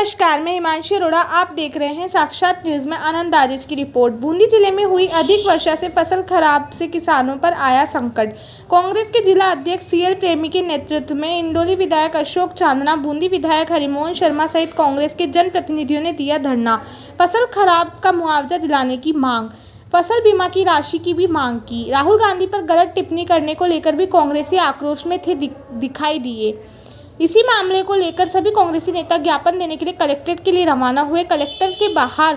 नमस्कार, मैं हिमांशी अरोड़ा। आप देख रहे हैं साक्षात न्यूज में आनंद आदिज की रिपोर्ट। बूंदी जिले में हुई अधिक वर्षा से फसल खराब से किसानों पर आया संकट। कांग्रेस के जिला अध्यक्ष सीएल प्रेमी के नेतृत्व में इंडोली विधायक अशोक चांदना, बूंदी विधायक हरिमोहन शर्मा सहित कांग्रेस के जनप्रतिनिधियों ने दिया धरना। फसल खराब का मुआवजा दिलाने की मांग, फसल बीमा की राशि की भी मांग की। राहुल गांधी पर गलत टिप्पणी करने को लेकर भी कांग्रेसी आक्रोश में थे दिखाई दिए। इसी मामले को लेकर सभी कांग्रेसी नेता ज्ञापन देने के लिए कलेक्ट्रेट के लिए रवाना हुए। कलेक्टर के बाहर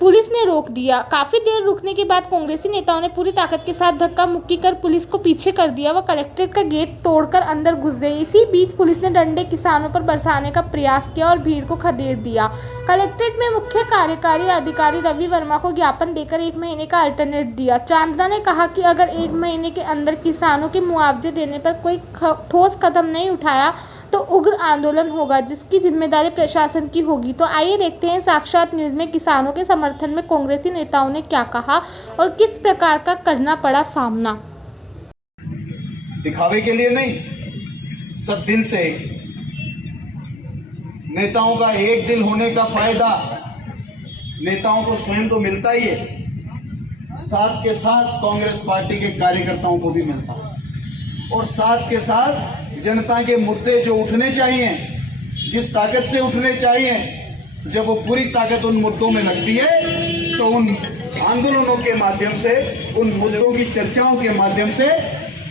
पुलिस ने रोक दिया। काफी देर रुकने के बाद कांग्रेसी नेताओं ने पूरी ताकत के साथ धक्का मुक्की कर पुलिस को पीछे कर दिया। वह कलेक्ट्रेट का गेट तोड़कर अंदर घुस गए। इसी बीच पुलिस ने डंडे किसानों पर बरसाने का प्रयास किया और भीड़ को खदेड़ दिया। कलेक्ट्रेट में मुख्य कार्यकारी अधिकारी रवि वर्मा को ज्ञापन देकर 1 महीने का अल्टरनेट दिया। चांदना ने कहा कि अगर 1 महीने के अंदर किसानों के मुआवजे देने पर कोई ठोस कदम नहीं उठाया तो उग्र आंदोलन होगा, जिसकी जिम्मेदारी प्रशासन की होगी। तो आइए देखते हैं साक्षात न्यूज में किसानों के समर्थन में कांग्रेसी नेताओं ने क्या कहा और किस प्रकार का करना पड़ा सामना। दिखावे के लिए नहीं, सब दिल से। नेताओं का एक दिल होने का फायदा नेताओं को स्वयं तो मिलता ही है, साथ के साथ कांग्रेस पार्टी के कार्यकर्ताओं को भी मिलता है। और साथ के साथ जनता के मुद्दे जो उठने चाहिए, जिस ताकत से उठने चाहिए, जब वो पूरी ताकत उन मुद्दों में लगती है तो उन आंदोलनों के माध्यम से, उन मुद्दों की चर्चाओं के माध्यम से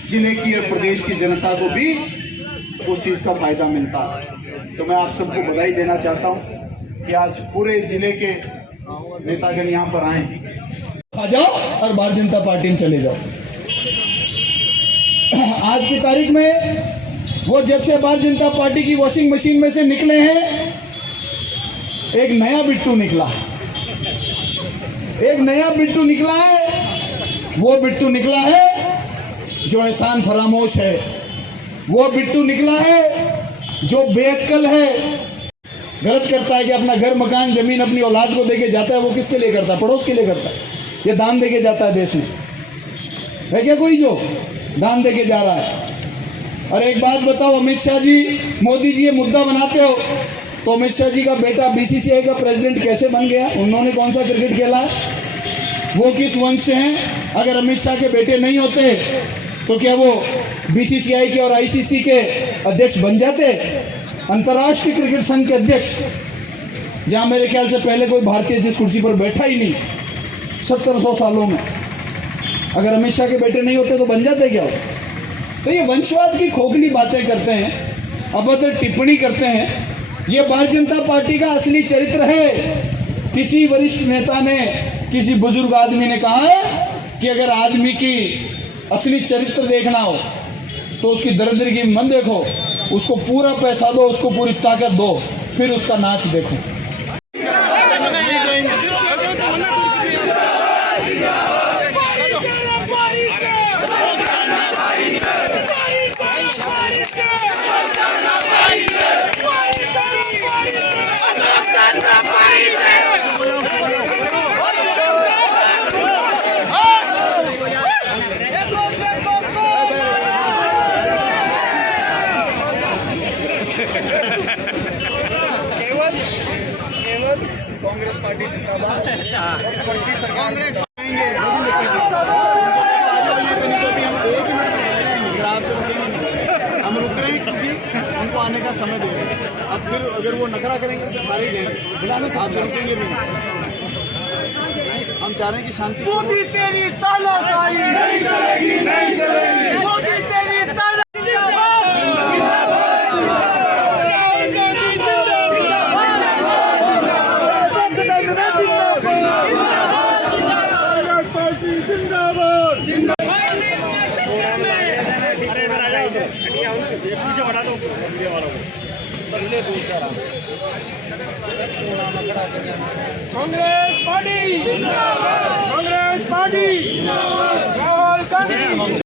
जिन्हें की प्रदेश की जनता को भी उस चीज का फायदा मिलता है। तो मैं आप सबको बधाई देना चाहता हूं कि आज पूरे जिले के नेतागण यहाँ पर आए। आ जाओ और भारतीय जनता पार्टी में चले जाओ। आज की तारीख में वो जब से भारतीय जनता पार्टी की वॉशिंग मशीन में से निकले हैं, एक नया बिट्टू निकला है। एक नया बिट्टू निकला है। वो बिट्टू निकला है जो एहसान फरामोश है। वो बिट्टू निकला है जो बेअक्ल है, गलत करता है कि अपना घर मकान जमीन अपनी औलाद को देके जाता है। वो किसके लिए करता है? पड़ोस के लिए करता है। ये दान देके जाता है देश में, है क्या कोई जो दान देके जा रहा है? और एक बात बताओ, अमित शाह जी, मोदी जी ये मुद्दा बनाते हो तो अमित शाह जी का बेटा बीसीसीआई का प्रेसिडेंट कैसे बन गया? उन्होंने कौन सा क्रिकेट खेला? वो किस वंश से हैं? अगर अमित शाह के बेटे नहीं होते तो क्या वो बीसीसीआई के और आईसीसी के अध्यक्ष बन जाते? अंतर्राष्ट्रीय क्रिकेट संघ के अध्यक्ष, जहां मेरे ख्याल से पहले कोई भारतीय जिस कुर्सी पर बैठा ही नहीं 70-100 सालों में। अगर अमित शाह के बेटे नहीं होते तो बन जाते क्या? तो ये वंशवाद की खोखली बातें करते हैं, अभद्र टिप्पणी करते हैं। ये भारतीय जनता पार्टी का असली चरित्र है। किसी वरिष्ठ नेता ने, किसी बुजुर्ग आदमी ने कहा है कि अगर आदमी की असली चरित्र देखना हो तो उसकी दरिद्री मत देखो, उसको पूरा पैसा दो, उसको पूरी ताकत दो, फिर उसका नाच देखो। केवल कांग्रेस पार्टी जिंदाबाद। पर्ची सरकार हम रुक रहे हैं क्योंकि उनको आने का समय दे रहे हैं। अब फिर अगर वो नखरा करेंगे तो सारे ही देंगे, आप रुकेंगे भी। हम चाह रहे हैं कि शांति। मोदी तेरी तानाशाही नहीं चलेगी, नहीं चलेगी। मोदी तेरी कांग्रेस पार्टी जिंदाबाद, कांग्रेस पार्टी जिंदाबाद, राहुल गांधी।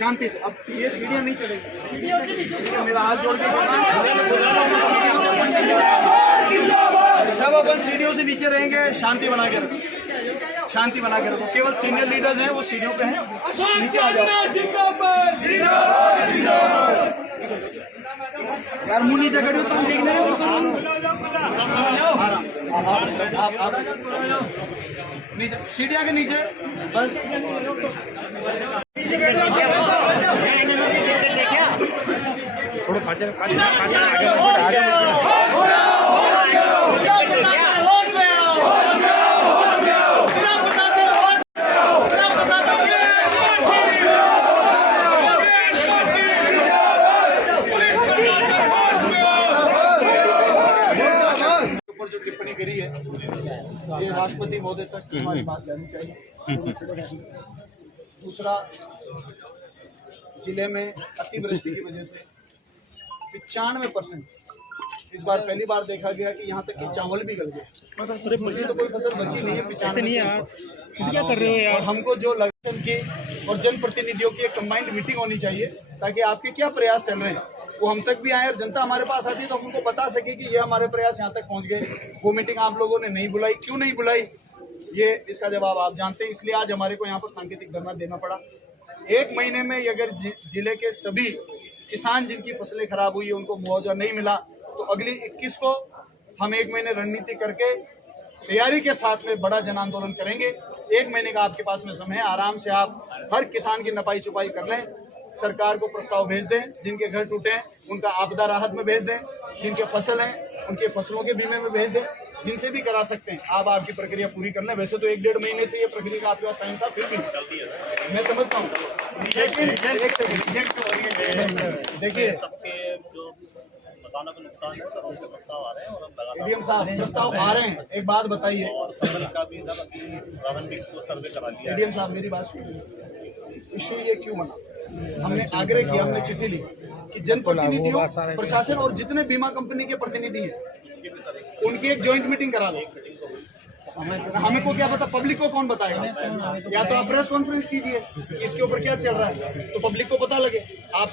शांति से। अब ये सीढ़ियाँ नहीं चलेगी, मेरा हाथ जोड़ के सब अपन सीढ़ियों से नीचे रहेंगे। शांति बना के रखो, शांति बना के रखो। केवल सीनियर लीडर्स हैं वो सीढ़ियों पे हैं, नीचे आ जाओ। यार मुंह नीचे करियो तो हम देखने रहे। आप नीचे सीढ़ियाँ के नीचे बस। थोड़ा आगे जो टिप्पणी करी है ये राष्ट्रपति महोदय तक हमारी बात जानी चाहिए। दूसरा, जिले में अतिवृष्टि की वजह से 95% इस बार पहली बार देखा गया कि यहाँ तक कि चावल भी गल गए। मतलब तो कोई फसल बची नहीं है 95%। क्या कर रहे हो यार? और हमको जो लक्षण की और जनप्रतिनिधियों की एक कंबाइंड मीटिंग होनी चाहिए ताकि आपके क्या प्रयास चल रहे हैं वो हम तक भी आए और जनता हमारे पास आती है तो उनको बता सके कि ये हमारे प्रयास यहाँ तक पहुँच गए। वो मीटिंग आप लोगों ने नहीं बुलाई, क्यों नहीं बुलाई, ये इसका जवाब आप जानते हैं। इसलिए आज हमारे को यहाँ पर सांकेतिक धरना देना पड़ा। 1 महीने में अगर जिले के सभी किसान जिनकी फसलें खराब हुई है उनको मुआवजा नहीं मिला तो अगली 21 को हम 1 महीने रणनीति करके तैयारी के साथ में बड़ा जन आंदोलन करेंगे। 1 महीने का आपके पास में समय है, आराम से आप हर किसान की नपाई चुपाई कर लें, सरकार को प्रस्ताव भेज दें। जिनके घर टूटे हैं उनका आपदा राहत में भेज दें, जिनके फसल हैं उनके फसलों के बीमे में भेज दें, जिनसे भी करा सकते हैं आप आपकी प्रक्रिया पूरी कर लें। वैसे तो 1-1.5 महीने से ये प्रक्रिया का आपके पास टाइम था, फिर भी मैं समझता हूँ। लेकिन देखिए एडीएम साहब प्रस्ताव आ रहे हैं, एक बात बताइए एडीएम साहब मेरी बात सुनिए। इश्यू ये क्यों बना? हमने आग्रह किया, हमने चिट्ठी ली कि जनप्रतिनिधियों, प्रशासन और जितने बीमा कंपनी के प्रतिनिधि हैं उनकी एक जॉइंट मीटिंग करा लो। हमें को क्या पता, पब्लिक को कौन बताएगा? या तो आप प्रेस कॉन्फ्रेंस कीजिए कि इसके ऊपर क्या चल रहा है तो पब्लिक को पता लगे। आप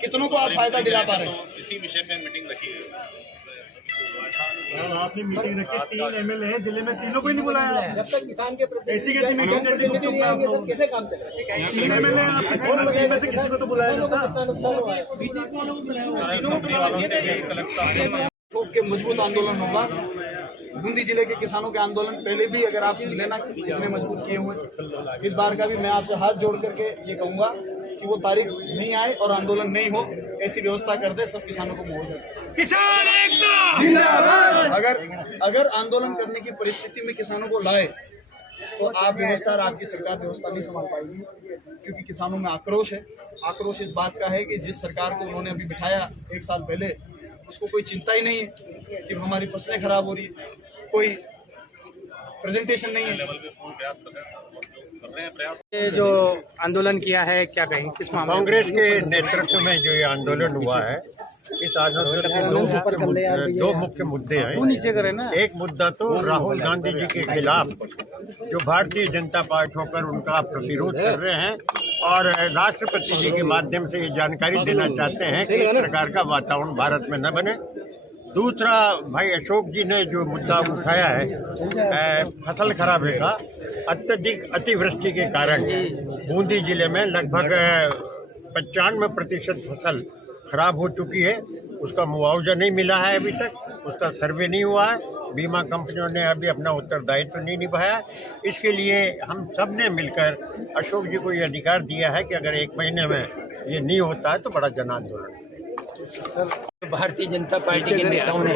कितनों को आप फायदा दिला पा रहे हैं? इसी विषय में मीटिंग रखी है। आपने मीटिंग रखी, 3 एमएलए हैं जिले में, तीनों को ही नहीं बुलाया। जब तक किसान के ऐसी कैसी मीटिंग करके कैसे काम चलेगा? 3 एमएलए में से किसी को तो बुलाया जाता। के मजबूत आंदोलन होगा। बूंदी जिले के किसानों के आंदोलन पहले भी अगर आप लेना कितने मजबूत किए हुए, इस बार का भी मैं आपसे हाथ जोड़ करके ये कहूँगा कि वो तारीख नहीं आए और आंदोलन नहीं हो, ऐसी व्यवस्था कर दे, सब किसानों को मुआवजा। किसान एकता। अगर आंदोलन करने की परिस्थिति में किसानों को लाए तो आप व्यवस्था और आपकी सरकार व्यवस्था नहीं संभाल पाएगी, क्योंकि किसानों में आक्रोश है। आक्रोश इस बात का है कि जिस सरकार को उन्होंने अभी बिठाया 1 साल पहले, उसको कोई चिंता ही नहीं है कि हमारी फसलें खराब हो रही है, कोई प्रेजेंटेशन नहीं है। ये जो आंदोलन किया है क्या कहें, किस मामले? कांग्रेस के नेतृत्व में जो ये आंदोलन हुआ है, इस आंदोलन में दो मुख्य मुद्दे हैं। नीचे करें ना। एक मुद्दा तो राहुल गांधी जी के खिलाफ जो भारतीय जनता पार्टी होकर उनका प्रतिरोध कर रहे हैं और राष्ट्रपति जी के माध्यम से ये जानकारी देना चाहते हैं कि इस प्रकार का वातावरण भारत में न बने। दूसरा, भाई अशोक जी ने जो मुद्दा उठाया है फसल खराबे का, अत्यधिक अतिवृष्टि के कारण बूंदी जिले में लगभग 95% फसल खराब हो चुकी है। उसका मुआवजा नहीं मिला है अभी तक, उसका सर्वे नहीं हुआ है, बीमा कंपनियों ने अभी अपना उत्तरदायित्व नहीं निभाया। इसके लिए हम सब ने मिलकर अशोक जी को ये अधिकार दिया है कि अगर 1 महीने में ये नहीं होता है तो बड़ा जन आंदोलन। भारतीय जनता पार्टी के नेताओं ने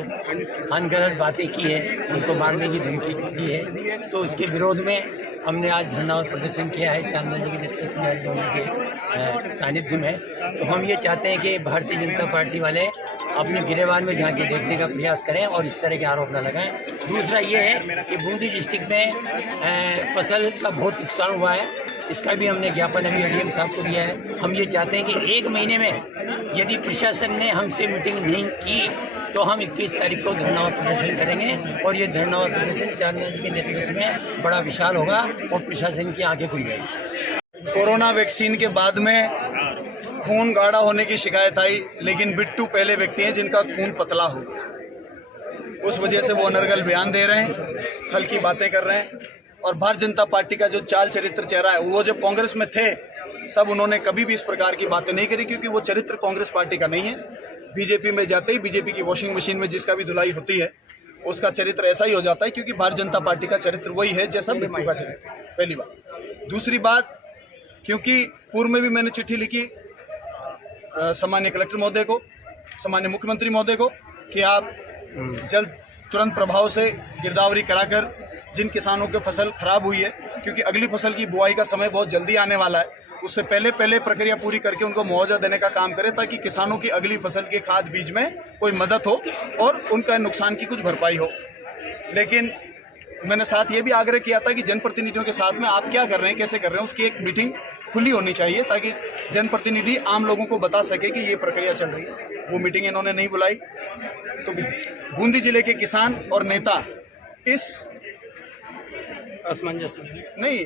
अनगढ़ बातें की है, उनको मारने की धमकी दी है, तो उसके विरोध में हमने आज धरना और प्रदर्शन किया है चांदा जी के नेतृत्व में, के सानिध्य में। तो हम ये चाहते हैं कि भारतीय जनता पार्टी वाले अपने गिरेबान में झांके देखने का प्रयास करें और इस तरह के आरोप न लगाएं। दूसरा ये है कि बूंदी डिस्ट्रिक्ट में फसल का बहुत नुकसान हुआ है, इसका भी हमने ज्ञापन अभी एडीएम साहब को दिया है। हम ये चाहते हैं कि 1 महीने में यदि प्रशासन ने हमसे मीटिंग नहीं की तो हम 21 तारीख को धरना और प्रदर्शन करेंगे और ये धरना और प्रदर्शन चांदा जी के नेतृत्व में बड़ा विशाल होगा और प्रशासन की आंखें खुल जाएंगी। कोरोना वैक्सीन के बाद में खून गाढ़ा होने की शिकायत आई, लेकिन बिट्टू पहले व्यक्ति हैं जिनका खून पतला हो। उस वजह से वो अनर्गल बयान दे रहे हैं, हल्की बातें कर रहे हैं। और भारतीय जनता पार्टी का जो चाल चरित्र चेहरा है, वो जब कांग्रेस में थे तब उन्होंने कभी भी इस प्रकार की बातें नहीं करी, क्योंकि वो चरित्र कांग्रेस पार्टी का नहीं है। बीजेपी में जाते ही बीजेपी की वॉशिंग मशीन में जिसका भी धुलाई होती है उसका चरित्र ऐसा ही हो जाता है, क्योंकि भारतीय जनता पार्टी का चरित्र वही है जैसा बिट्टू का चरित्र। पहली बात। दूसरी बात, क्योंकि पूर्व में भी मैंने चिट्ठी लिखी सामान्य कलेक्टर महोदय को, सामान्य मुख्यमंत्री महोदय को, कि आप जल्द तुरंत प्रभाव से गिरदावरी कराकर जिन किसानों की फसल खराब हुई है, क्योंकि अगली फसल की बुआई का समय बहुत जल्दी आने वाला है, उससे पहले प्रक्रिया पूरी करके उनको मुआवजा देने का काम करें, ताकि किसानों की अगली फसल के खाद बीज में कोई मदद हो और उनका नुकसान की कुछ भरपाई हो। लेकिन मैंने साथ ये भी आग्रह किया था कि जनप्रतिनिधियों के साथ में आप क्या कर रहे हैं, कैसे कर रहे हैं, उसकी एक मीटिंग खुली होनी चाहिए, ताकि जनप्रतिनिधि आम लोगों को बता सके कि ये प्रक्रिया चल रही है। वो मीटिंग इन्होंने नहीं बुलाई। तो बूंदी जिले के किसान और नेता इस असमंजस नहीं,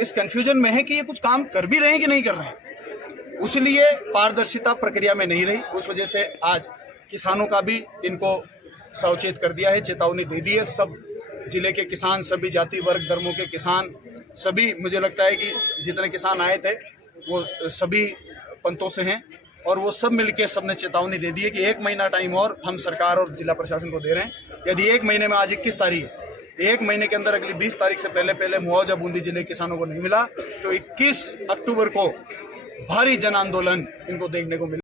इस कंफ्यूजन में है कि ये कुछ काम कर भी रहे हैं कि नहीं कर रहे हैं, उसलिए पारदर्शिता प्रक्रिया में नहीं रही। उस वजह से आज किसानों का भी इनको सावचेत कर दिया है, चेतावनी दे दी है। सब जिले के किसान, सभी जाति वर्ग धर्मों के किसान, सभी, मुझे लगता है कि जितने किसान आए थे वो सभी पंथों से हैं, और वो सब मिलके सबने चेतावनी दे दी है कि 1 महीना टाइम और हम सरकार और जिला प्रशासन को दे रहे हैं। यदि 1 महीने में, आज 21 तारीख है, 1 महीने के अंदर अगली 20 तारीख से पहले मुआवजा बूंदी जिले के किसानों को नहीं मिला तो 21 अक्टूबर को भारी जन आंदोलन इनको देखने को मिला।